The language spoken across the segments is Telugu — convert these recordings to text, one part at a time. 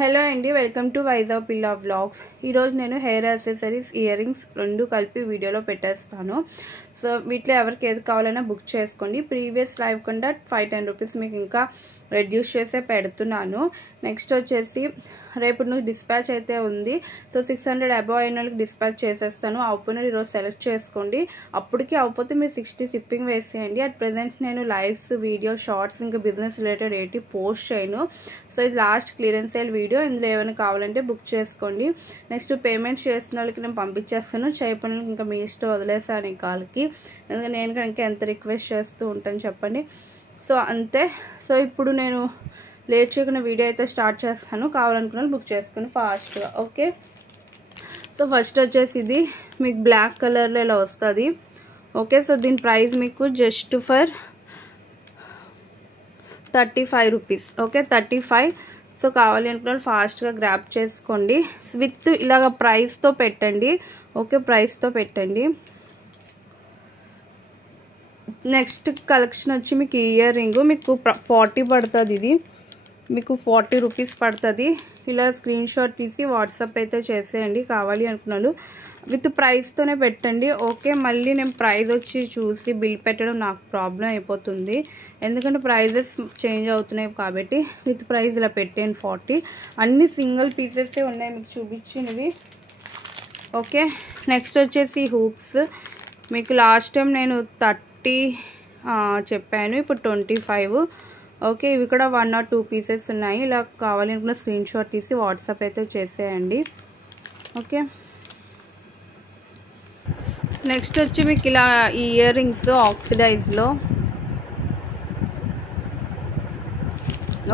హలో అండి, వెల్కమ్ టు వైజాగ్ పిల్లా వ్లాగ్స్. ఈరోజు నేను హెయిర్ యాక్సెసరీస్ ఇయర్ రింగ్స్ రెండు కలిపి వీడియోలో పెట్టేస్తాను. సో వీటిలో ఎవరికి ఏది కావాలన్నా బుక్ చేసుకోండి. ప్రీవియస్ లైవ్ కన్నా 5-10 రూపీస్ మీకు ఇంకా రెడ్యూస్ చేసే పెడుతున్నాను. నెక్స్ట్ వచ్చేసి రేపు నువ్వు డిస్పాచ్ అయితే ఉంది. సో 600 అబవ్ అయిన వాళ్ళకి డిస్పాచ్ చేసేస్తాను. అవుపోయిన ఈరోజు సెలెక్ట్ చేసుకోండి. అప్పటికి అవుపోతే మీరు 60 షిప్పింగ్ వేసేయండి. అట్ ప్రెజెంట్ నేను లైవ్స్, వీడియో, షార్ట్స్ ఇంకా బిజినెస్ రిలేటెడ్ ఏంటి పోస్ట్ చేయను. సో ఇది లాస్ట్ క్లియరెన్స్ సేల్ వీడియో. ఇందులో ఏమైనా కావాలంటే బుక్ చేసుకోండి. నెక్స్ట్ పేమెంట్ చేసిన వాళ్ళకి నేను పంపించేస్తాను. చేయని వాళ్ళకి ఇంకా మీ ఇష్టం, వదిలేసాను ఈ కాల్కి. ఎందుకంటే నేను కనుక ఎంత రిక్వెస్ట్ చేస్తూ ఉంటాను చెప్పండి. సో అంతే. సో ఇప్పుడు నేను లేట్ చేయకుండా వీడియో అయితే స్టార్ట్ చేస్తాను. కావాలనుకున్న బుక్ చేసుకుని ఫాస్ట్గా. ఓకే. సో ఫస్ట్ వచ్చేసి ఇది మీకు బ్లాక్ కలర్లో ఇలా వస్తుంది. ఓకే. సో దీని ప్రైస్ మీకు just for 35 rupees. Okay, 35. So కావాలి అనుకున్న ఫాస్ట్గా గ్రాప్ చేసుకోండి. విత్ ఇలాగ ప్రైస్తో పెట్టండి. ఓకే, ప్రైస్తో పెట్టండి. నెక్స్ట్ కలెక్షన్ వచ్చి మీకు ఇయర్ రింగ్ మీకు 40 పడుతుంది. ఇది మీకు 40 రూపీస్ పడుతుంది. ఇలా స్క్రీన్ షాట్ తీసి వాట్సాప్ అయితే చేసేయండి కావాలి అనుకున్నాను. విత్ ప్రైస్తోనే పెట్టండి. ఓకే, మళ్ళీ నేను ప్రైస్ వచ్చి చూసి బిల్ పెట్టడం నాకు ప్రాబ్లం అయిపోతుంది. ఎందుకంటే ప్రైజెస్ చేంజ్ అవుతున్నాయి కాబట్టి విత్ ప్రైస్ ఇలా పెట్టండి. 40 అన్ని సింగిల్ పీసెసే ఉన్నాయి మీకు చూపించినవి. ఓకే. నెక్స్ట్ వచ్చేసి హూప్స్ మీకు లాస్ట్ టైం నేను 30 చెప్పాను, ఇప్పుడు 25. ఓకే, ఇవి కూడా 1 or 2 పీసెస్ ఉన్నాయి. ఇలా కావాలి అనుకున్న స్క్రీన్ షాట్ తీసి వాట్సాప్ అయితే చేసేయండి. ఓకే. నెక్స్ట్ వచ్చి మీకు ఇలా ఇయర్ రింగ్స్ ఆక్సిడైజ్లో.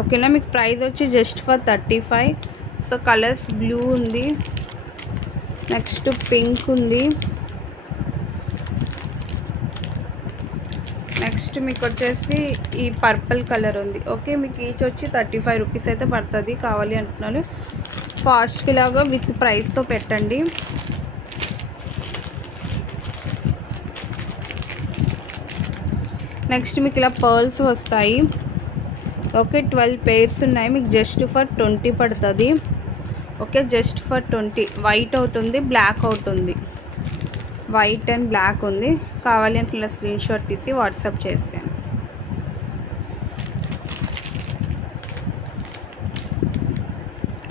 ఓకేనా, మీకు ప్రైస్ వచ్చి just for 35. So colours blue ఉంది, నెక్స్ట్ పింక్ ఉంది, నెక్స్ట్ మీకు వచ్చేసి ఈ పర్పుల్ కలర్ ఉంది. ఓకే, మీకు ఈచ్ వచ్చి 35 రూపీస్ అయితే పడుతుంది. కావాలి అంటున్నాను ఫాస్ట్కి లాగా విత్ ప్రైస్తో పెట్టండి. నెక్స్ట్ మీకు ఇలా పర్ల్స్ వస్తాయి. ఓకే, 12 పేర్స్ ఉన్నాయి. మీకు జస్ట్ ఫర్ 20 పడుతుంది. Okay, just for 20. White out ఉంది, బ్లాక్ అవుట్ ఉంది. వైట్ అండ్ బ్లాక్ ఉంది. కావాలి అంటే ఇలా స్క్రీన్ షాట్ తీసి వాట్సాప్ చేసాను.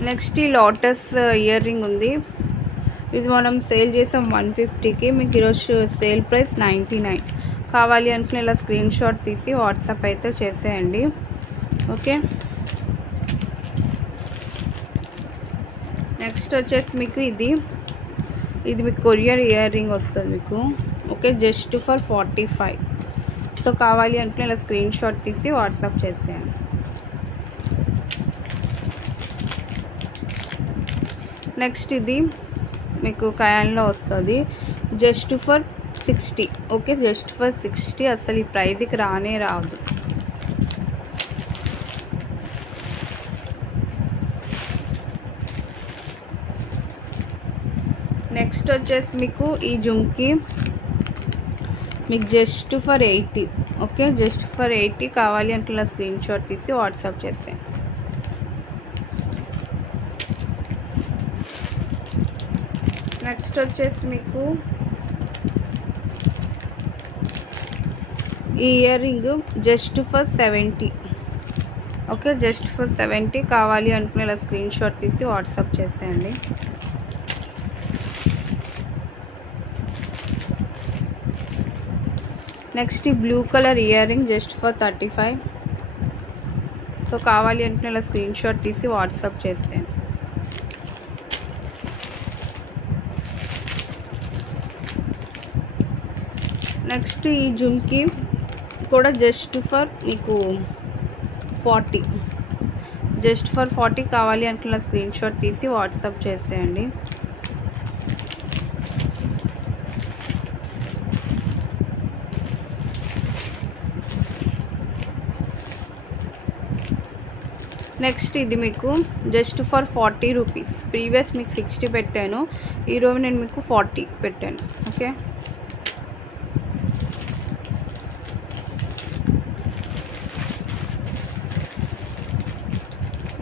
నెక్స్ట్ ఈ లోటస్ ఇయర్ రింగ్ ఉంది. ఇది మనం సేల్ చేసాం 150కి. మీకు ఈరోజు సేల్ ప్రైస్ 99. కావాలి అనుకుని ఇలా స్క్రీన్ షాట్ తీసి వాట్సాప్ అయితే చేసేయండి. ఓకే. నెక్స్ట్ వచ్చేసి మీకు ఇది మీకు కొరియర్ ఇయర్ రింగ్ వస్తుంది మీకు. Okay, just for 45. సో కావాలి అనుకుని ఇలా స్క్రీన్ షాట్ తీసి వాట్సాప్ చేసేయండి. నెక్స్ట్ ఇది మీకు కయాన్లో వస్తుంది. Just for 60. Okay, just for 60. అసలు ఈ ప్రైజ్కి రానే రాదు. నెక్స్ట్ వచ్చేసి మీకు ఈ జుమ్కి మీకు just for 80. Okay, just for 80. కావాలి అంటే ఇలా స్క్రీన్ షాట్ తీసి వాట్సాప్ చేసేయండి. నెక్స్ట్ వచ్చేసి మీకు ఈ ear ring just for 70. Okay, just for 70. కావాలి అనుకునే ఇలా స్క్రీన్ షాట్ తీసి వాట్సాప్ చేసేయండి. నెక్స్ట్ ఈ blue colour ear ring just for 35. So కావాలి అంటే ఇలా స్క్రీన్ షాట్ తీసి వాట్సాప్ చేసాను. నెక్స్ట్ ఈ జుమ్కి కూడా జస్ట్ ఫర్ మీకు 40. Just for 40. కావాలి అంటే ఇలా స్క్రీన్ షాట్ తీసి వాట్సాప్ చేసేయండి. నెక్స్ట్ ఇది మీకు జస్ట్ ఫర్ 40 రూపీస్. ప్రీవియస్ మీకు 60 పెట్టాను, ఈరోజు నేను మీకు 40 పెట్టాను. ఓకే.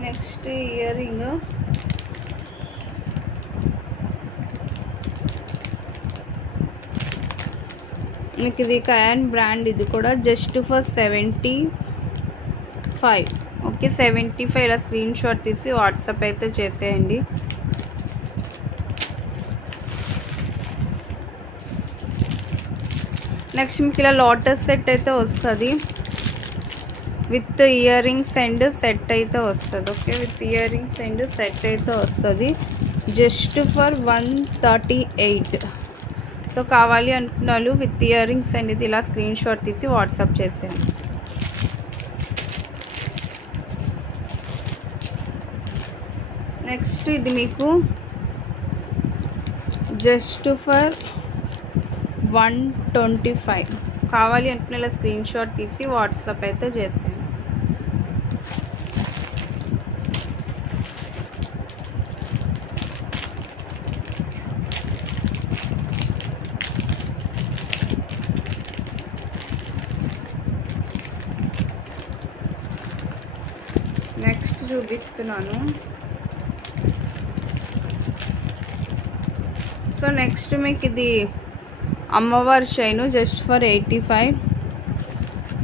నెక్స్ట్ ఇయర్ రింగ్ మీకు ఇది కయాన్ బ్రాండ్, ఇది కూడా జస్ట్ ఫర్ 75. ఓకే 75 ఇలా స్క్రీన్ షాట్ తీసి వాట్సాప్ అయితే చేసేయండి. నెక్స్ట్ మీకు ఇలా లోటస్ సెట్ అయితే వస్తుంది with ear rings and set అయితే వస్తుంది. Okay with ear rings and set అయితే వస్తుంది జస్ట్ ఫర్ 138. సో కావాలి అనుకున్న వాళ్ళు విత్ ఇయర్ రింగ్స్ అండ్ ఇది ఇలా స్క్రీన్ షాట్ తీసి వాట్సాప్ చేసేయండి. నెక్స్ట్ ఇది మీకు జస్ట్ ఫర్ 125. కావాలి అనుకున్న ఇలా స్క్రీన్ షాట్ తీసి వాట్సాప్ అయితే చేసేయండి. నెక్స్ట్ చూపిస్తున్నాను. సో నెక్స్ట్ మీకు ఇది అమ్మవారి చైను జస్ట్ ఫర్ 85.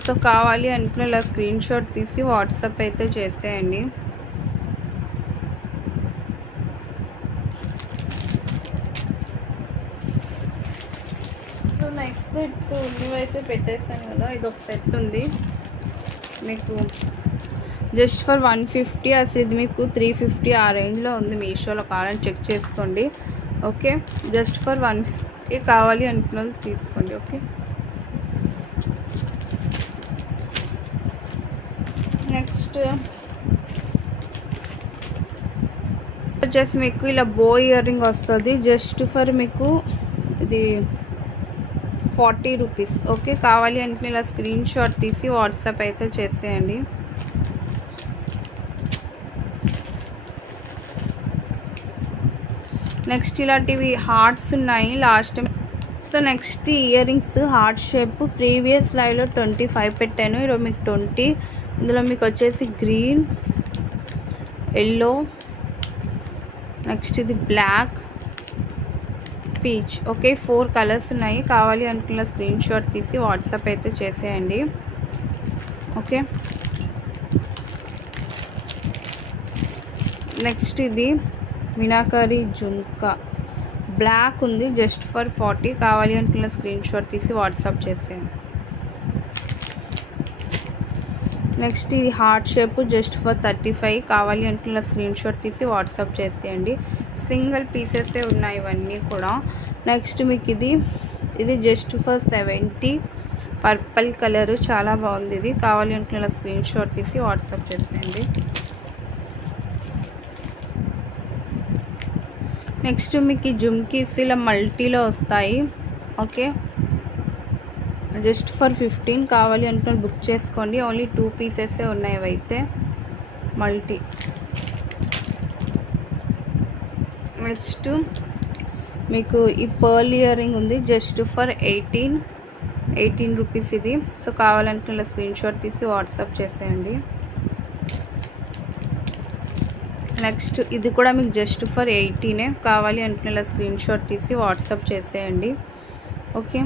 సో కావాలి అనుకున్న ఇలా స్క్రీన్ షాట్ తీసి వాట్సాప్ అయితే చేసేయండి. సో నెక్స్ట్ సెట్స్ ఉన్నవైతే పెట్టేసాను కదా, ఇది ఒక సెట్ ఉంది మీకు జస్ట్ ఫర్ 150. అసలు ఇది మీకు 350 ఆ రేంజ్లో ఉంది మీషోలో, కావాలని చెక్ చేసుకోండి. ఓకే జస్ట్ ఫర్ 150 కావాలి అనుకున్న తీసుకోండి. ఓకే నెక్స్ట్ వచ్చేసి మీకు ఇలా బో ఇయర్ రింగ్ వస్తుంది జస్ట్ ఫర్ మీకు ఇది 40 రూపీస్. ఓకే కావాలి అనుకున్న ఇలా స్క్రీన్ షాట్ తీసి వాట్సాప్ అయితే చేసేయండి. నెక్స్ట్ ఇలాంటివి హార్ట్స్ ఉన్నాయి last time. So next ear rings heart shape previous లైవ్లో 25 పెట్టాను, ఈరోజు మీకు 20. ఇందులో మీకు వచ్చేసి గ్రీన్, ఎల్లో, నెక్స్ట్ ఇది బ్లాక్, పీచ్. ఓకే 4 కలర్స్ ఉన్నాయి. కావాలి అనుకున్న స్క్రీన్ షాట్ తీసి వాట్సాప్ అయితే చేసేయండి. ఓకే నెక్స్ట్ ఇది మీనాకరీ జుంకా బ్లాక్ ఉంది జస్ట్ ఫర్ 40. కావాలి అనుకున్న స్క్రీన్ షాట్ తీసి వాట్సాప్ చేసేయండి. నెక్స్ట్ ఇది హార్ట్ షేప్ జస్ట్ ఫర్ 35. కావాలి అనుకున్న స్క్రీన్ షాట్ తీసి వాట్సాప్ చేసేయండి. సింగిల్ పీసెసే ఉన్నాయి ఇవన్నీ కూడా. నెక్స్ట్ మీకు ఇది జస్ట్ ఫర్ 70. పర్పుల్ కలర్ చాలా బాగుంది ఇది. కావాలి అనుకున్న స్క్రీన్ షాట్ తీసి వాట్సాప్ చేసేయండి. నెక్స్ట్ మీకు ఈ జుమ్కీస్ ఇలా మల్టీలో వస్తాయి. Okay just for 15. కావాలి అనుకున్న బుక్ చేసుకోండి. ఓన్లీ 2 పీసెసే ఉన్నాయి ఇవైతే మల్టీ. నెక్స్ట్ మీకు ఈ పర్ల్ ఇయర్ రింగ్ ఉంది జస్ట్ ఫర్ 18 రూపీస్ ఇది. సో కావాలనుకున్న స్క్రీన్ షాట్ తీసి వాట్సాప్ చేసేయండి. నెక్స్ట్ ఇది కూడా మీకు జస్ట్ ఫర్ 18. కావాలి అనుకున్న స్క్రీన్ షాట్ తీసి వాట్సాప్ చేసేయండి. ఓకే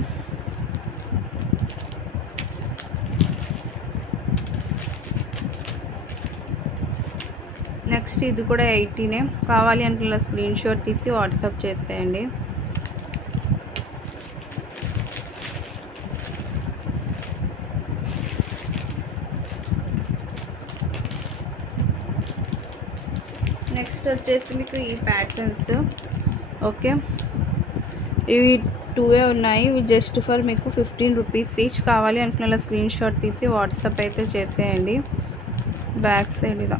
నెక్స్ట్ ఇది కూడా 18. కావాలి అనుకున్న స్క్రీన్ షాట్ తీసి వాట్సాప్ చేసేయండి. నెక్స్ట్ వచ్చేసి మీకు ఈ ప్యాటర్న్స్. ఓకే ఇవి 2 ఉన్నాయి. ఇవి జస్ట్ ఫర్ మీకు 15 రూపీస్ ఈచ్. కావాలి అనుకున్న స్క్రీన్ షాట్ తీసి వాట్సాప్ అయితే చేసేయండి. బ్యాక్ సైడ్ ఇలా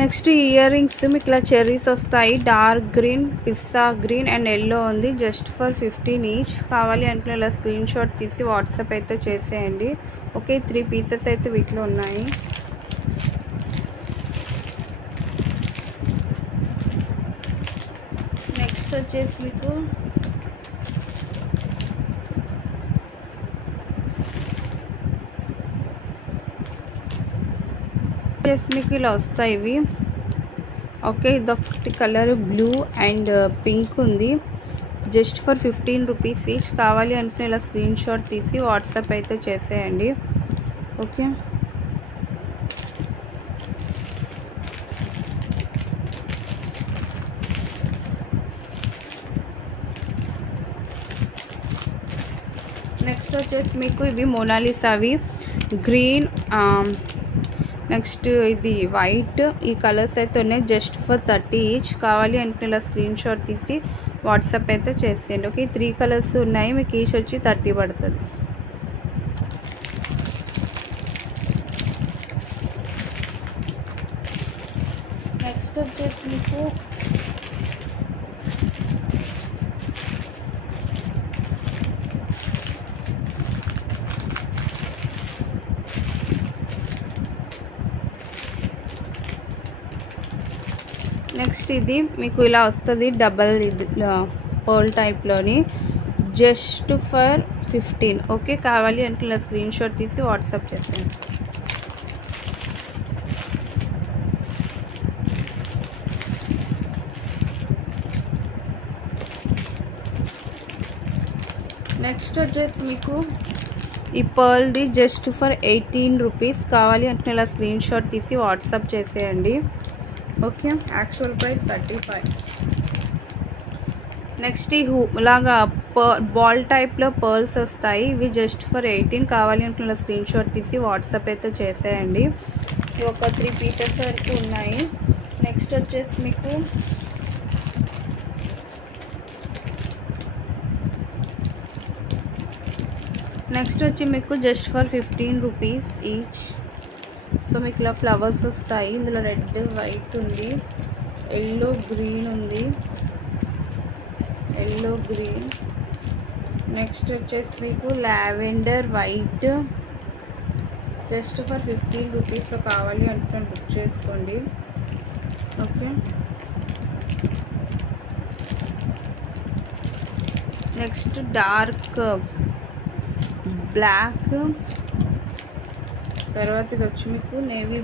నెక్స్ట్ ఇయర్ రింగ్స్ మీకు ఇలా చెర్రీస్ వస్తాయి. Dark green, pista green and yellow ఉంది జస్ట్ ఫర్ 15 ఈచ్. కావాలి అనుకున్న ఇలా స్క్రీన్ షాట్ తీసి వాట్సాప్ అయితే చేసేయండి. ఓకే 3 పీసెస్ అయితే వీటిలో ఉన్నాయి. నెక్స్ట్ వచ్చేసి మీకు వచ్చేసి మీకు ఇలా వస్తాయి ఇవి. ఓకే, ఇదొకటి కలర్ బ్లూ అండ్ పింక్ ఉంది. Just for 15 rupees each. కావాలి అంటే ఇలా స్క్రీన్ షాట్ తీసి వాట్సాప్ అయితే చేసేయండి. ఓకే, నెక్స్ట్ వచ్చేసి మీకు ఇవి మోనాలిసావి గ్రీన్, నెక్స్ట్ ఇది వైట్. ఈ కలర్స్ అయితే ఉన్నాయి. Just for 30 each. కావాలి అంటే ఇలా స్క్రీన్ షాట్ తీసి వాట్సాప్ అయితే చేసేయండి. ఓకే, 3 కలర్స్ ఉన్నాయి. మీకు ఈచ్ వచ్చి 30 పడుతుంది. నెక్స్ట్ వచ్చేసి మీకు నెక్స్ట్ ఇది మీకు ఇలా వస్తుంది. డబల్ ఇది పర్ల్ టైప్లోని. Just for 15. ఓకే, కావాలి అంటే ఇలా స్క్రీన్ షాట్ తీసి వాట్సాప్ చేసేయండి. నెక్స్ట్ వచ్చేసి మీకు ఈ పర్ల్ది జస్ట్ ఫర్ 18 రూపీస్. కావాలి అంటే ఇలా స్క్రీన్ షాట్ తీసి వాట్సాప్ చేసేయండి. Okay, actual price 35. నెక్స్ట్ ఈ ఇలాగా బాల్ టైప్లో పర్ల్స్ వస్తాయి. ఇవి జస్ట్ ఫర్ 18. కావాలి అంటే ఇలా స్క్రీన్ షాట్ తీసి వాట్సాప్ అయితే చేసేయండి. ఇవి ఒక 3 పీసెస్ వరకు ఉన్నాయి. నెక్స్ట్ వచ్చేసి మీకు just for 15 rupees each. So మీకు ఇలా ఫ్లవర్స్ వస్తాయి. ఇందులో రెడ్, వైట్ ఉంది, ఎల్లో, గ్రీన్ ఉంది. Yellow, green. నెక్స్ట్ వచ్చేసి మీకు లావెండర్, వైట్. జస్ట్ ఫర్ 15 రూపీస్లో కావాలి అంటే బుక్ చేసుకోండి. Okay, next dark black. తర్వాత ఇది వచ్చి మీకు navy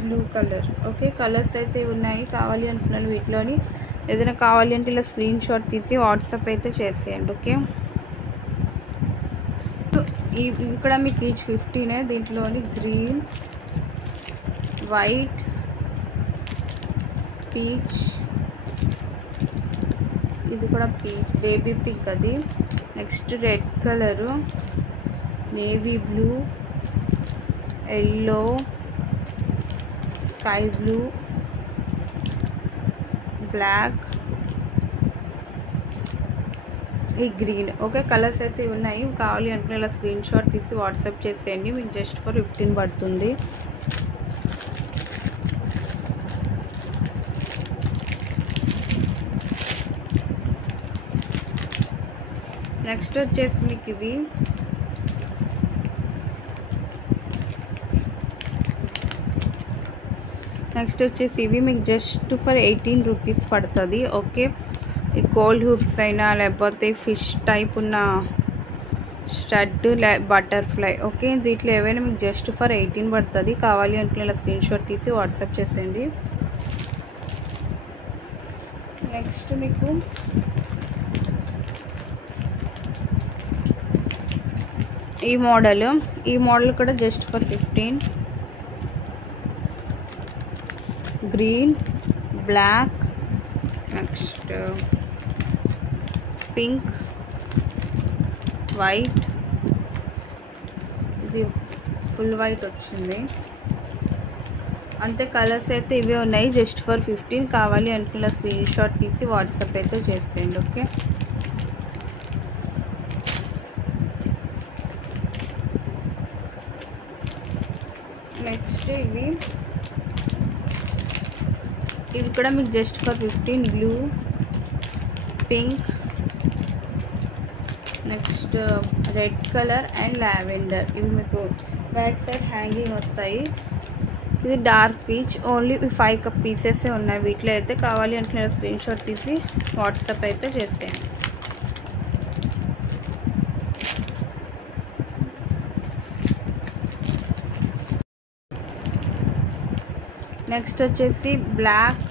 blue colour. Okay, colours అయితే ఉన్నాయి. కావాలి అంటున్నాను వీటిలోని ఏదైనా కావాలి అంటే ఇలా స్క్రీన్ షాట్ తీసి వాట్సాప్ అయితే చేసేయండి. ఓకే, ఇక్కడ మీకు ఈచ్ 15. దీంట్లోని గ్రీన్, వైట్, పీచ్. ఇది కూడా పీచ్, బేబీ పింక్ అది. Next red colour, navy blue, yellow, sky blue, black, ఈ గ్రీన్. ఓకే, కలర్స్ అయితే ఉన్నాయి. కావాలి అంటే ఇలా స్క్రీన్ షాట్ తీసి వాట్సాప్ చేసేయండి. మీకు జస్ట్ ఫర్ 15 పడుతుంది. నెక్స్ట్ వచ్చేసి మీకు ఇవి మీకు జస్ట్ ఫర్ 18 రూపీస్ పడుతుంది. ఓకే, ఈ గోల్డ్ హూప్స్ అయినా లేకపోతే ఫిష్ టైప్ ఉన్న స్టడ్, బటర్ఫ్లై. ఓకే, దీంట్లో ఏవైనా మీకు జస్ట్ ఫర్ 18 పడుతుంది. కావాలి అంటే ఇలా స్క్రీన్ షాట్ తీసి వాట్సాప్ చేసేయండి. నెక్స్ట్ మీకు ఈ మోడల్ కూడా just for 15. Green, black, next pink, white. ఇది ఫుల్ వైట్ వచ్చింది. అంతే, కలర్స్ అయితే ఇవే ఉన్నాయి. Just for 15. కావాలి అనుకున్న స్క్రీన్ షాట్ తీసి వాట్సాప్ అయితే చేసేయండి. ఓకే, నెక్స్ట్ ఇవి కూడా మీకు just for 15. Blue, pink, next red colour and lavender. ఇవి మీకు బ్యాక్ సైడ్ హ్యాంగింగ్ వస్తాయి. ఇది డార్క్ పీచ్. ఓన్లీ 5 పీసెస్ ఉన్నాయి వీటిలో అయితే. కావాలి అంటే నేను స్క్రీన్ షాట్ తీసి వాట్సాప్ అయితే చేసేయండి. నెక్స్ట్ వచ్చేసి బ్లాక్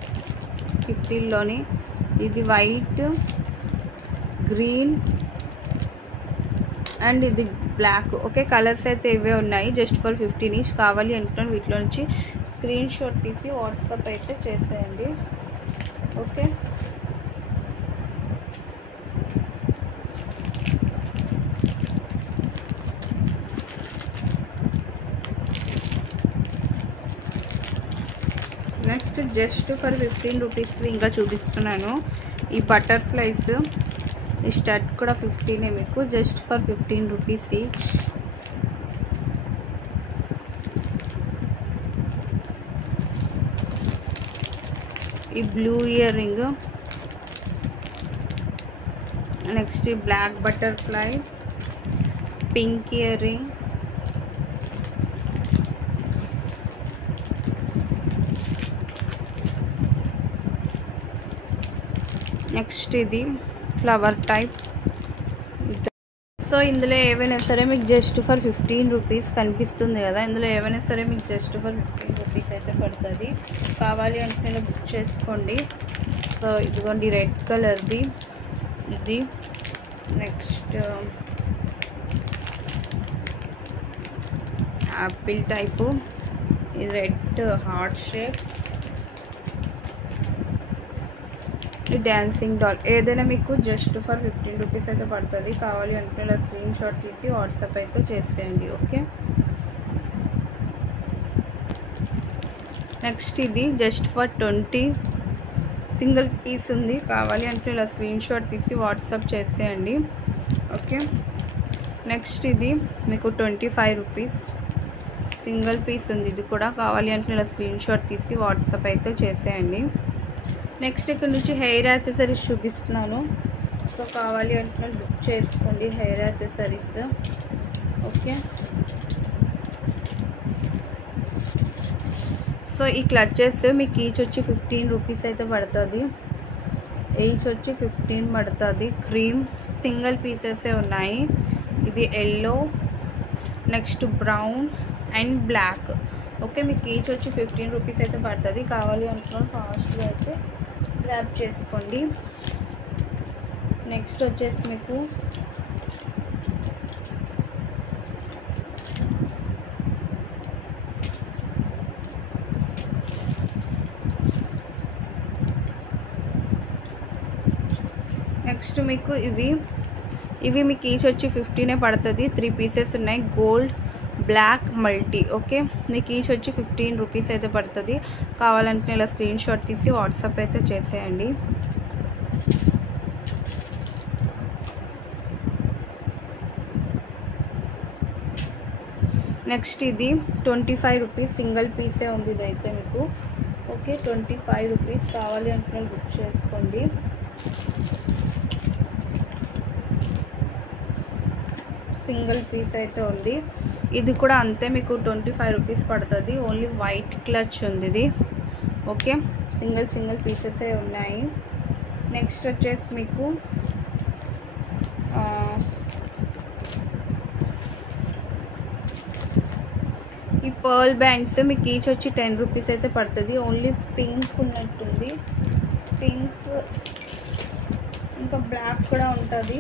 15లోని ఇది వైట్, గ్రీన్ అండ్ ఇది బ్లాక్. ఓకే, కలర్స్ అయితే ఇవే ఉన్నాయి. Just for 15 each. కావాలి అనుకుంటున్నాను వీటిలో నుంచి స్క్రీన్ షాట్ తీసి వాట్సాప్ అయితే చేసేయండి. Okay, next just for 15 rupees ఇంకా చూపిస్తున్నాను. ఈ బటర్ఫ్లైస్, ఈ స్టడ్ కూడా 15 మీకు. Just for 15 rupees each. ఈ బ్లూ ఇయర్ రింగ్, నెక్స్ట్ ఈ black butterfly, pink earring, next ఇది ఫ్లవర్ టైప్. సో ఇందులో ఏవైనా సరే మీకు జస్ట్ ఫర్ 15 రూపీస్ కనిపిస్తుంది కదా, ఇందులో ఏవైనా సరే మీకు జస్ట్ ఫర్ 15 రూపీస్ అయితే పడుతుంది. కావాలి అంటే బుక్ చేసుకోండి. సో ఇదిగోండి రెడ్ కలర్ది ఇది. నెక్స్ట్ యాపిల్ టైపు, ఈ రెడ్ హార్ట్ షేప్, ఈ డాన్సింగ్ డాల్. ఏదైనా మీకు జస్ట్ ఫర్ 15 రూపీస్ అయితే పడుతుంది. కావాలి అంటే ఇలా స్క్రీన్ షాట్ తీసి వాట్సాప్ అయితే చేసేయండి. ఓకే, నెక్స్ట్ ఇది జస్ట్ ఫర్ 20 సింగిల్ పీస్ ఉంది. కావాలి అంటే ఇలా స్క్రీన్ షాట్ తీసి వాట్సాప్ చేసేయండి. ఓకే, నెక్స్ట్ ఇది మీకు 25 రూపీస్ సింగిల్ పీస్ ఉంది. ఇది కూడా కావాలి అంటే ఇలా స్క్రీన్ షాట్ తీసి వాట్సాప్ అయితే చేసేయండి. నెక్స్ట్ ఇక్కడ నుంచి హెయిర్ యాక్సెసరీస్ చూపిస్తున్నాను. సో కావాలి అంటే బుక్ చేసుకోండి హెయిర్ యాక్సెసరీస్. ఓకే, సో ఈ క్లచెస్ మీకు ఈచ్ వచ్చి 15 రూపీస్ అయితే పడుతుంది. ఈచ్ వచ్చి 15 పడుతుంది. క్రీమ్ సింగిల్ పీసెసే ఉన్నాయి. ఇది yellow, next brown and black. Okay, మీకు ఈచ్ వచ్చి 15 రూపీస్ అయితే పడుతుంది. కావాలి అనుకున్నాను ఫాస్ట్గా అయితే గ్రాబ్ చేసుకోండి. నెక్స్ట్ వచ్చేసి మీకు ఇవి మీకు ఈచ్ వచ్చి 15 పడుతుంది. 3 పీసెస్ ఉన్నాయి. Gold, black, multi. ఓకే, మీకు ఈచ్ వచ్చి 15 రూపీస్ అయితే పడుతుంది. కావాలంటే ఇలా స్క్రీన్ షాట్ తీసి వాట్సాప్ అయితే చేసేయండి. నెక్స్ట్ ఇది 25 రూపీస్ సింగిల్ పీసే ఉంది. ఇదైతే మీకు ఓకే 25 రూపీస్. కావాలి అంటే బుక్ చేసుకోండి. సింగిల్ పీస్ అయితే ఉంది. ఇది కూడా అంతే మీకు 25 రూపీస్ పడుతుంది. ఓన్లీ వైట్ క్లచ్ ఉంది ఇది. ఓకే, సింగిల్ పీసెసే ఉన్నాయి. నెక్స్ట్ వచ్చేసి మీకు ఈ పర్ల్ బ్యాండ్స్ మీకు ఈచ్ వచ్చి 10 రూపీస్ అయితే పడుతుంది. ఓన్లీ పింక్ ఉన్నట్టుంది. పింక్ ఇంకా బ్లాక్ కూడా ఉంటుంది.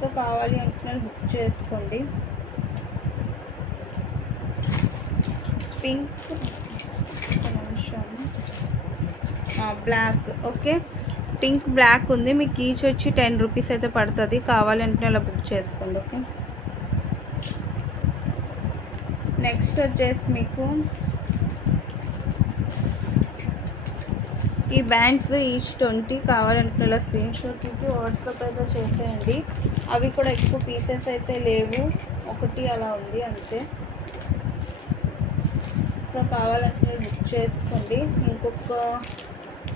సో కావాలి అంటే బుక్ చేసుకోండి. Pink, black. Okay, pink black ఉంది. మీకు ఈచ్ వచ్చి 10 రూపీస్ అయితే పడుతుంది. కావాలంటే అలా బుక్ చేసుకోండి. ఓకే, నెక్స్ట్ వచ్చేసి మీకు ఈ బ్యాండ్స్ ఈచ్ 20. కావాలంటే ఇలా స్క్రీన్ షాట్ తీసి వాట్సాప్ అయితే చేసేయండి. అవి కూడా ఎక్కువ పీసెస్ అయితే లేవు, ఒకటి అలా ఉంది అంతే. సో కావాలంటే బుక్ చేసుకోండి. ఇంకొక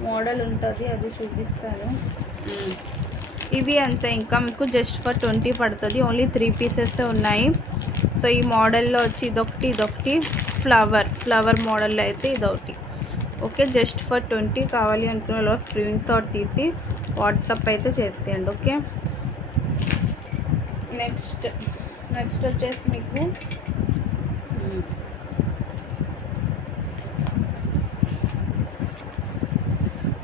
మోడల్ ఉంటుంది, అది చూపిస్తాను. ఇవి అంతే, ఇంకా మీకు జస్ట్ ఫర్ 20 పడుతుంది. ఓన్లీ 3 పీసెస్ ఉన్నాయి. సో ఈ మోడల్లో వచ్చి ఇదొకటి ఫ్లవర్ మోడల్లో అయితే ఇదొకటి. Okay, just for 20. కావాలి అనుకున్న స్క్రీన్ షాట్ తీసి వాట్సాప్ అయితే చేసేయండి. ఓకే, నెక్స్ట్ వచ్చేసి మీకు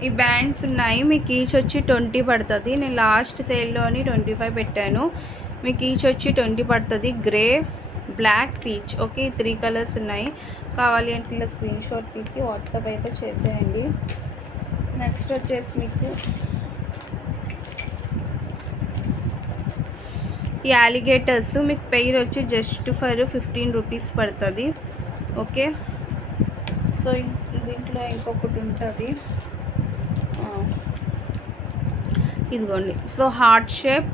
ఈ బ్యాండ్స్ ఉన్నాయి, మీకు ఈచ్ వచ్చి 20 పడుతుంది. నేను లాస్ట్ సేల్లోని 25 పెట్టాను, మీకు ఈచ్ వచ్చి 20 పడుతుంది. Grey, black, peach. ఓకే, ఈ 3 కలర్స్ ఉన్నాయి. కావాలి అంటే ఇలా స్క్రీన్ షాట్ తీసి వాట్సాప్ అయితే చేసేయండి. నెక్స్ట్ వచ్చేసి మీకు ఈ అలిగేటర్స్, మీకు పెయిర్ వచ్చి జస్ట్ ఫర్ 15 రూపీస్ పడుతుంది. ఓకే, సో దీంట్లో ఇంకొకటి ఉంటుంది, ఇదిగోండి. So heart shape,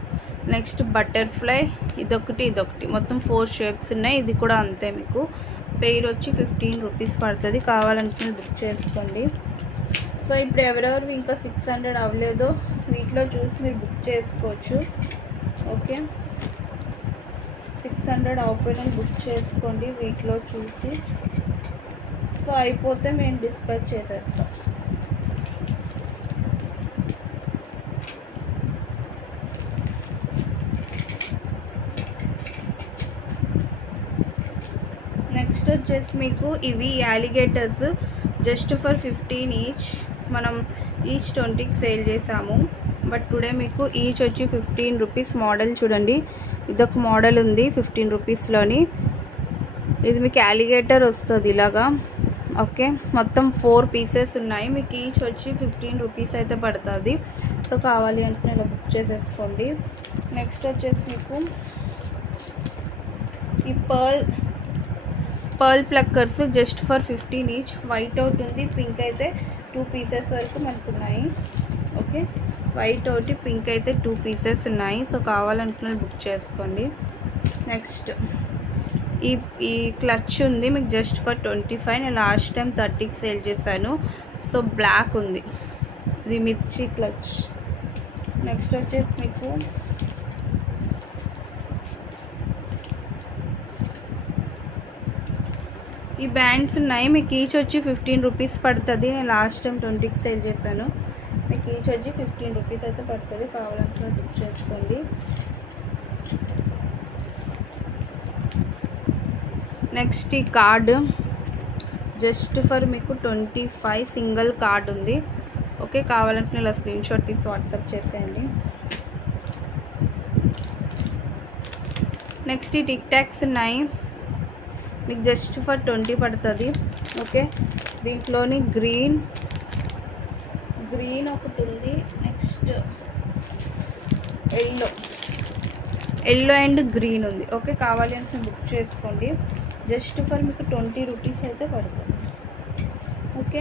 next butterfly, ఇదొకటి మొత్తం 4 షేప్స్ ఉన్నాయి. ఇది కూడా అంతే, మీకు పెయిర్ వచ్చి 15 రూపీస్ పడుతుంది. కావాలంటే బుక్ చేసుకోండి. సో ఇప్పుడు ఎవరెవరు ఇంకా 600 అవ్వలేదో వీటిలో చూసి మీరు బుక్ చేసుకోవచ్చు. ఓకే, 600 అవ్వకపోయినా బుక్ చేసుకోండి వీటిలో చూసి. సో అయిపోతే మేము డిస్పాచ్ చేసేస్తాం. నెక్స్ట్ వచ్చేసి మీకు ఇవి అలిగేటర్స్ జస్ట్ ఫర్ 15 ఈచ్. మనం ఈచ్ 20కి సేల్ చేసాము, బట్ టుడే మీకు ఈచ్ వచ్చి 15 రూపీస్. మోడల్ చూడండి, ఇదొక మోడల్ ఉంది 15 రూపీస్లోని. ఇది మీకు అలిగేటర్ వస్తుంది ఇలాగా. ఓకే, మొత్తం 4 పీసెస్ ఉన్నాయి. మీకు ఈచ్ వచ్చి 15 రూపీస్ అయితే పడుతుంది. సో కావాలి అంటే ఇలా బుక్ చేసేసుకోండి. నెక్స్ట్ వచ్చేసి మీకు ఈ pearl pluckers just for 15 each. White out ఉంది, పింక్ అయితే 2 పీసెస్ వరకు మనకు ఉన్నాయి. ఓకే, వైట్ ఒకటి, పింక్ అయితే 2 పీసెస్ ఉన్నాయి. సో కావాలనుకున్న బుక్ చేసుకోండి. నెక్స్ట్ ఈ క్లచ్ ఉంది మీకు జస్ట్ ఫర్ 25. నేను లాస్ట్ టైం 30కి సేల్ చేశాను. సో బ్లాక్ ఉంది, ఇది మిర్చి క్లచ్. నెక్స్ట్ వచ్చేసి మీకు ఈ బ్యాండ్స్ ఉన్నాయి, మీకు ఈచ్ వచ్చి 15 రూపీస్ పడుతుంది. నేను లాస్ట్ టైం 20కి సేల్ చేశాను. మీకు ఈచ్ వచ్చి 15 రూపీస్ అయితే పడుతుంది. కావాలంటే బుక్ చేసుకోండి. నెక్స్ట్ ఈ కార్డ్ జస్ట్ ఫర్ మీకు 25 సింగిల్ కార్డ్ ఉంది. ఓకే, కావాలంటే ఇలా స్క్రీన్ షాట్ తీసి వాట్సాప్ చేసేయండి. నెక్స్ట్ ఈ టిక్ టాక్స్ ఉన్నాయి, మీకు జస్ట్ ఫర్ 20 పడుతుంది. ఓకే, దీంట్లోని గ్రీన్ ఒకటి ఉంది. నెక్స్ట్ ఎల్లో అండ్ గ్రీన్ ఉంది. ఓకే, కావాలి అంటే బుక్ చేసుకోండి. జస్ట్ ఫర్ మీకు 20 రూపీస్ అయితే పడుతుంది. ఓకే,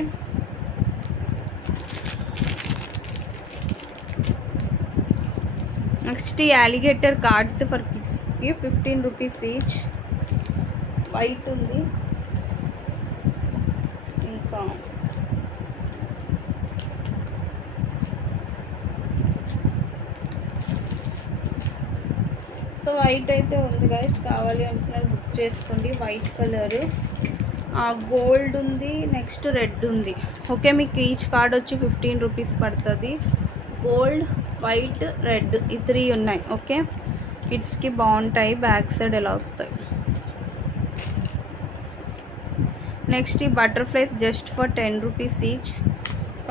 నెక్స్ట్ ఈ అలిగేటర్ కార్డ్స్ ఫర్ కిడ్స్కి 15 రూపీస్ ఈచ్. వైట్ ఉంది, ఇంకా సో వైట్ అయితే ఉంది గైస్. కావాలి అంటున్నారు బుక్ చేసుకోండి. వైట్ కలర్, గోల్డ్ ఉంది, నెక్స్ట్ రెడ్ ఉంది. ఓకే, మీకు ఈచ్ కార్డ్ వచ్చి 15 రూపీస్ పడుతుంది. గోల్డ్, వైట్, రెడ్ ఈ 3 ఉన్నాయి. ఓకే, కిడ్స్కి బాగుంటాయి, బ్యాక్ సైడ్ ఎలా వస్తాయి. నెక్స్ట్ ఈ butterflies just for 10 rupees each.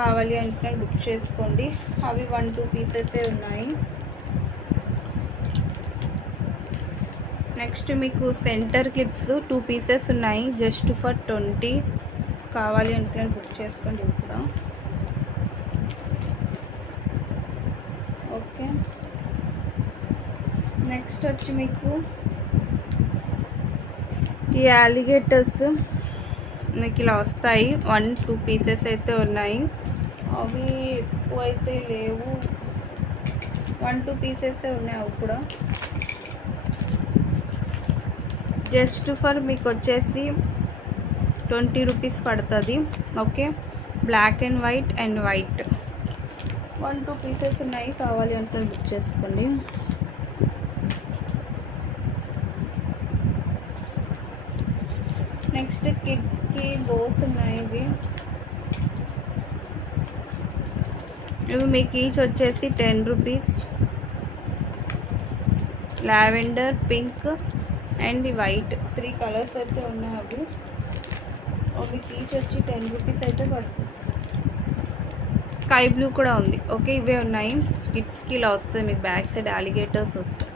కావాలి అంటే బుక్ చేసుకోండి. అవి 1-2 పీసెసే ఉన్నాయి. నెక్స్ట్ మీకు సెంటర్ క్లిప్స్ 2 పీసెస్ ఉన్నాయి జస్ట్ ఫర్ 20. కావాలి అంటే బుక్ చేసుకోండి ఇవి కూడా. ఓకే, నెక్స్ట్ వచ్చి మీకు ఈ అలిగేటర్స్ మీకు ఇలా వస్తాయి. 1-2 పీసెస్ అయితే ఉన్నాయి. అవి ఎక్కువ అయితే లేవు, 1-2 పీసెసే ఉన్నాయి. అవి కూడా జస్ట్ ఫర్ మీకు వచ్చేసి 20 రూపీస్ పడుతుంది. Okay, black and white 1-2 pieces ఉన్నాయి. కావాలి అంటే బుక్ చేసుకోండి. నెక్స్ట్ కిడ్స్కి బోస్ ఉన్నాయి. ఇవి మీకు ఈచ్ వచ్చేసి 10 rupees. Lavender, pink and white 3 colours అయితే ఉన్నాయి. అవి మీకు ఈచ్ వచ్చి 10 రూపీస్ అయితే పడుతుంది. స్కై బ్లూ కూడా ఉంది. ఓకే, ఇవే ఉన్నాయి. కిడ్స్కి ఇలా వస్తుంది, మీకు బ్యాక్ సైడ్ అలిగేటర్స్ వస్తాయి.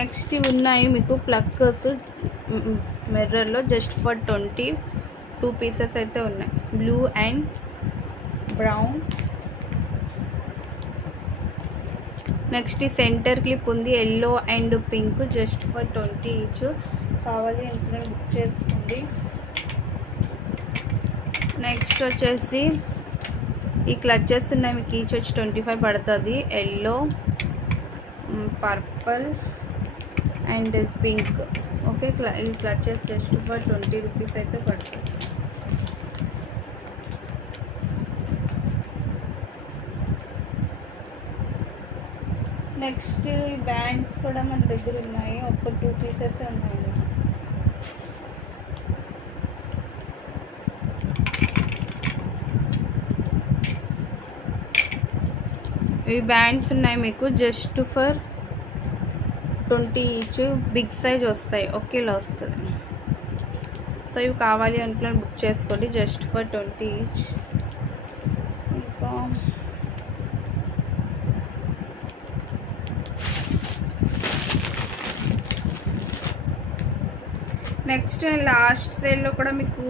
నెక్స్ట్ ఇవి ఉన్నాయి మీకు ప్లక్కర్స్ మిర్రర్లో జస్ట్ ఫర్ 22 పీసెస్ అయితే ఉన్నాయి. Blue and brown. నెక్స్ట్ ఈ సెంటర్ క్లిప్ ఉంది, yellow and pink, just for 20 each. కావాలి అంటే బుక్ చేసుకోండి. నెక్స్ట్ వచ్చేసి ఈ క్లచెస్ ఉన్నాయి మీకు, ఈచ్ వచ్చి 25 పడుతుంది. Yellow, purple and pink. Okay, ఈ క్లచెస్ జస్ట్ ఫర్ 20 రూపీస్ అయితే పడుతుంది. నెక్స్ట్ ఈ బ్యాండ్స్ కూడా మన దగ్గర ఉన్నాయి, ఒక 2 పీసెస్ ఉన్నాయి. ఈ బ్యాండ్స్ ఉన్నాయి మీకు just for 20 each. Big size వస్తాయి. ఓకే, ఇలా వస్తుంది. సో ఇవి కావాలి అనుకున్న బుక్ చేసుకోండి, జస్ట్ ఫర్ 20 ఈచ్. ఇంకా నెక్స్ట్ లాస్ట్ సేల్లో కూడా మీకు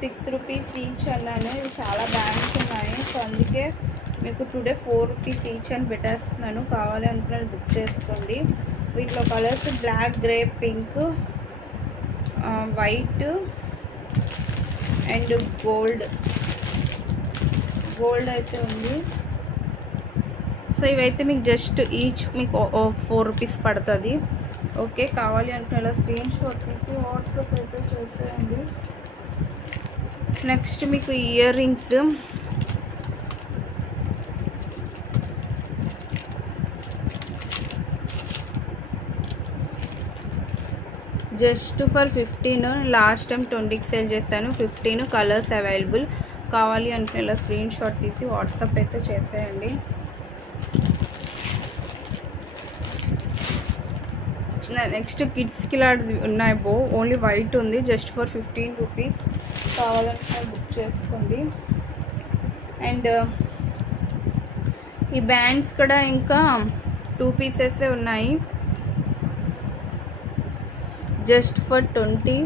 6 రూపీస్ ఈచ్ అన్నాను. ఇవి చాలా బ్యాండ్స్ ఉన్నాయి, సో అందుకే మీకు టుడే 4 రూపీస్ ఈచ్ అని పెట్టేస్తున్నాను. కావాలి అనుకున్న బుక్ చేసుకోండి. వీటిలో colours black, grey, pink, white and gold అయితే ఉంది. సో ఇవైతే మీకు జస్ట్ ఈచ్ మీకు 4 రూపీస్ పడుతుంది. ఓకే, కావాలి అంటే ఇలా స్క్రీన్ షాట్ తీసి వాట్సాప్ అయితే చేసేయండి. నెక్స్ట్ మీకు earrings just for 15. Last time 20కి సేల్ చేశాను. 15 కలర్స్ అవైలబుల్. కావాలి అంటే ఇలా స్క్రీన్ షాట్ తీసి వాట్సాప్ అయితే చేసేయండి. నెక్స్ట్ కిడ్స్కి ఇలా ఉన్నాయి బో, ఓన్లీ వైట్ ఉంది, జస్ట్ ఫర్ 15 రూపీస్. కావాలంటే బుక్ చేసుకోండి. అండ్ ఈ బ్యాండ్స్ కూడా ఇంకా 2 పీసెస్ ఉన్నాయి, జస్ట్ ఫర్ 20.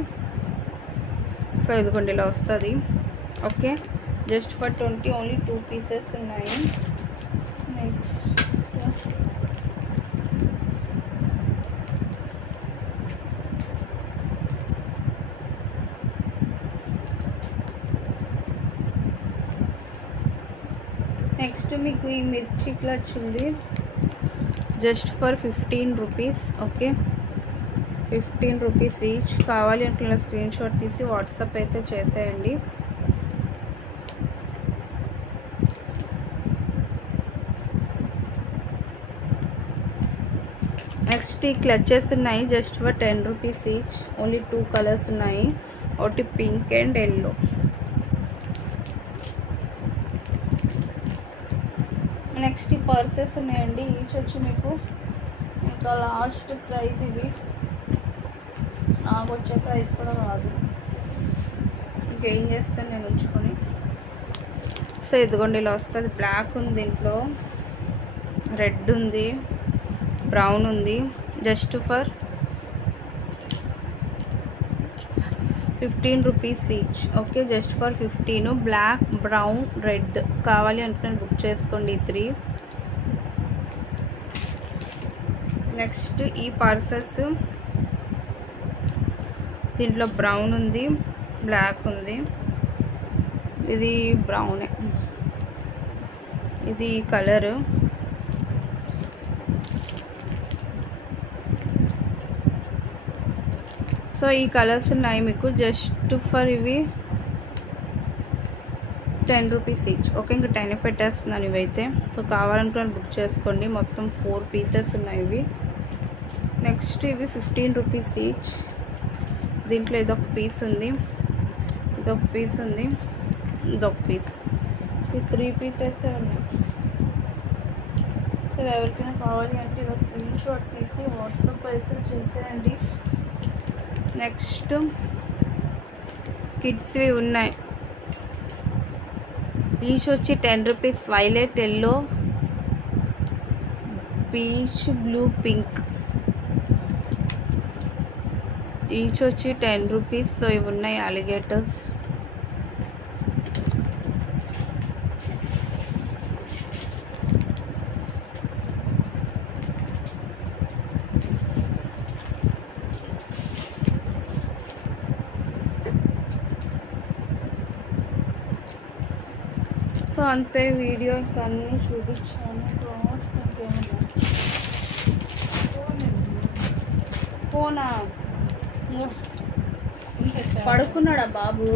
సో ఇదిగోండి ఇలా వస్తుంది. Okay, just for 20, only 2 pieces ఉన్నాయి. నెక్స్ట్ మీకు ఈ మిర్చి క్లచ్ ఉంది, just for 15 rupees. Okay, 15 rupees each. కావాలి అంటే స్క్రీన్ షాట్ తీసి వాట్సాప్ అయితే చేసేయండి. నెక్స్ట్ ఈ క్లచెస్ ఉన్నాయి, just for 10 rupees each. Only 2 colours ఉన్నాయి, ఒకటి పింక్ అండ్ ఎల్లో. నెక్స్ట్ ఈ పర్సెస్ ఉన్నాయండి, ఈచ్ వచ్చి మీకు ఇంకా లాస్ట్ ప్రైస్ ఇది. నాకు వచ్చే ప్రైస్ కూడా కాదు, ఇంకేం చేస్తాను నేను ఉంచుకొని. సో ఇదిగోండి ఇలా వస్తుంది. బ్లాక్ ఉంది, దీంట్లో రెడ్ ఉంది, బ్రౌన్ ఉంది, just for 15 rupees each. Okay, just for 15. Black, brown, red కావాలి అనుకుని బుక్ చేసుకోండి 3. నెక్స్ట్ ఈ పర్సెస్, దీంట్లో బ్రౌన్ ఉంది, బ్లాక్ ఉంది, ఇది బ్రౌనే, ఇది కలరు. సో ఈ కలర్స్ ఉన్నాయి మీకు, జస్ట్ ఫర్ ఇవి 10 రూపీస్ ఈచ్. ఓకే, ఇంకా 10 పెట్టేస్తున్నాను ఇవైతే. సో కావాలనుకుని బుక్ చేసుకోండి. మొత్తం 4 పీసెస్ ఉన్నాయి ఇవి. నెక్స్ట్ ఇవి 15 రూపీస్ ఈచ్. దీంట్లో ఇదొక పీస్ ఉంది, ఇదొక పీస్ ఉంది, ఇదొక పీస్. ఈ 3 పీసెస్ ఉన్నాయి. ఎవరికైనా కావాలి అంటే ఇలా స్క్రీన్ షాట్ తీసి వాట్సాప్ అయితే చేసేయండి. నెక్స్ట్ కిడ్స్వి ఉన్నాయి. ఈచ్ వచ్చి 10 rupees. Violet, yellow, peach, blue, pink each వచ్చి 10 రూపీస్. సో ఇవి ఉన్నాయి అలిగేటర్స్. సో అంతే వీడియో ఇంకా అన్నీ చూపించాను. ఫోనా పడుకున్నాడా బాబు?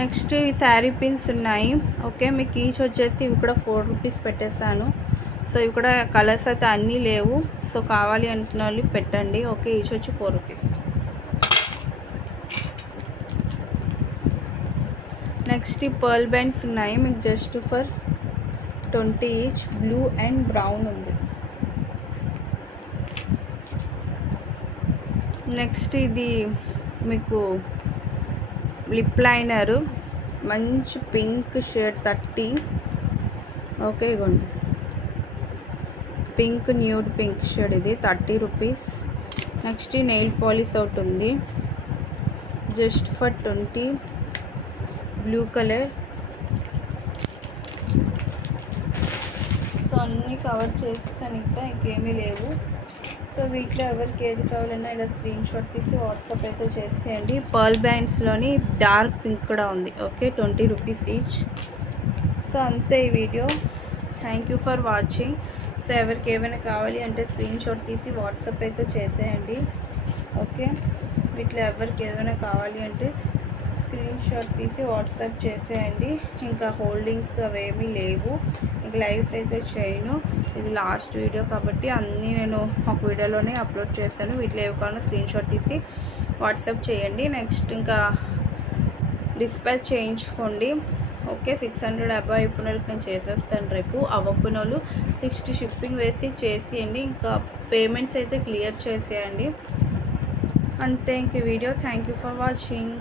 నెక్స్ట్ ఈ శారీ పిన్స్ ఉన్నాయి. ఓకే, మీకు ఈచ్ వచ్చేసి ఇవి కూడా 4 రూపీస్ పెట్టేశాను. సో ఇవి కూడా కలర్స్ అయితే అన్నీ లేవు. సో కావాలి అంటున్న వాళ్ళు పెట్టండి. ఓకే, ఈచ్ వచ్చి 4 రూపీస్. నెక్స్ట్ ఈ పర్ల్ బ్యాండ్స్ ఉన్నాయి మీకు just for 20 each. Blue and brown ఉంది. నెక్స్ట్ ఇది మీకు లిప్ లైనరు మంచి పింక్ షేడ్ 30. ఓకే, ఇగోండి పింక్, న్యూడ్ పింక్ షేడ్, ఇది 30 రూపీస్. నెక్స్ట్ ఈ నెయిల్ పాలిష్ అవుట్ ఉంది just for 20. Blue colour. So అన్నీ కవర్ చేస్తాను, ఇంకా ఇంకేమీ లేవు. సో వీటిలో ఎవరికి ఏది కావాలన్నా ఇలా స్క్రీన్ షాట్ తీసి వాట్సాప్ అయితే చేసేయండి. పర్ల్ బ్యాండ్స్లోని డార్క్ పింక్ కూడా ఉంది. Okay, 20 rupees each. సో అంతే ఈ video. Thank you for watching. So ఎవరికి ఏమైనా కావాలి అంటే స్క్రీన్ షాట్ తీసి వాట్సాప్ అయితే చేసేయండి. ఓకే, వీటిలో ఎవరికి ఏదైనా కావాలి అంటే స్క్రీన్ షాట్ తీసి వాట్సాప్ చేసేయండి. ఇంకా హోల్డింగ్స్ అవేమీ లేవు. ఇంకా లైవ్స్ అయితే చేయను. ఇది లాస్ట్ వీడియో కాబట్టి అన్నీ నేను ఒక వీడియోలోనే అప్లోడ్ చేస్తాను. వీటిలో ఏవి కావాలన్నా స్క్రీన్ షాట్ తీసి వాట్సాప్ చేయండి. నెక్స్ట్ ఇంకా డిస్పాచ్ చేయించుకోండి. ఓకే, 600 అబౌవ్ అయిపోయిన వాళ్ళకి నేను చేసేస్తాను రేపు. అవ్వకున్న వాళ్ళు 60 షిప్పింగ్ వేసి చేసేయండి. ఇంకా పేమెంట్స్ అయితే క్లియర్ చేసేయండి. అంతే ఇంక video. Thank you for watching.